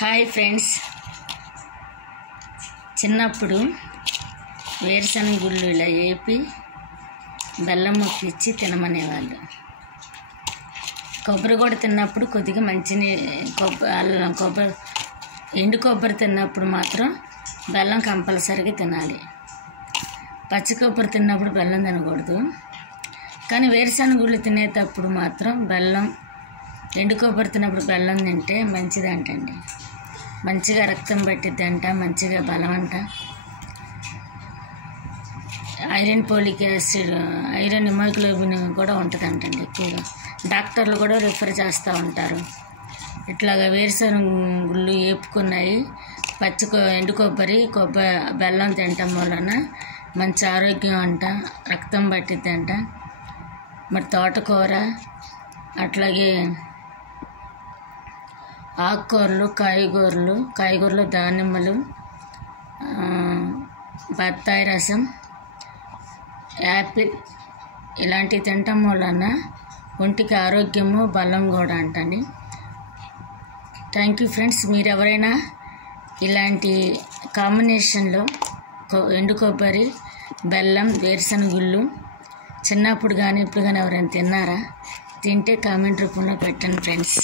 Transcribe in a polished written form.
Hi friends, చిన్నప్పుడు వేరుశనగ గుళ్ళు ఇలా వేపి బెల్లం ముక్క ఇచ్చి తినమనేవాళ్ళు. కొబ్బరి కూడా తిన్నప్పుడు కొద్దిగా కొబ్బరి ఎండు కొబ్బరి తిన్నప్పుడు మాత్రం బెల్లం కంపల్సరీగా తినాలి. పచ్చి కొబ్బరి తిన్నప్పుడు బెల్లం తినకూడదు. కానీ వేరుశనగ గుళ్ళు తినేటప్పుడు మాత్రం ఎండు కొబ్బరి తిన్నప్పుడు బెల్లం తింటే మంచిదంటండి. మంచిగా రక్తం పట్టిద్దంట, మంచిగా బలం అంట. Iron, folic acid, iron, haemoglobin కూడా ఉంటుందంటండి ఎక్కువగా. డాక్టర్లు కూడా రిఫర్ చేస్తూ ఉంటారు. ఇట్లాగా వేరుశనగ గుళ్ళు వేపుకున్నాయి ఎండు కొబ్బరి బెల్లం తినటం వలన మంచి ఆరోగ్యం అంట, రక్తం పట్టిద్దంట. మరి తోటకూర, అట్లాగే ఆకుకూరలు, కాయగూరలు, దానిమ్మలు, బత్తాయి రసం, యాపిల్ ఇలాంటివి తినటం వలన ఒంటికి ఆరోగ్యము, బలం కూడా అంటండి. Thank you friends. మీరు ఎవరైనా ఇలాంటి కాంబినేషన్లో ఎండు కొబ్బరి, బెల్లం, వేరుశనగ గుళ్ళు చిన్నప్పుడు కానీ ఇప్పుడు కానీ ఎవరైనా తిన్నారా? తింటే కామెంట్ రూపంలో పెట్టండి ఫ్రెండ్స్.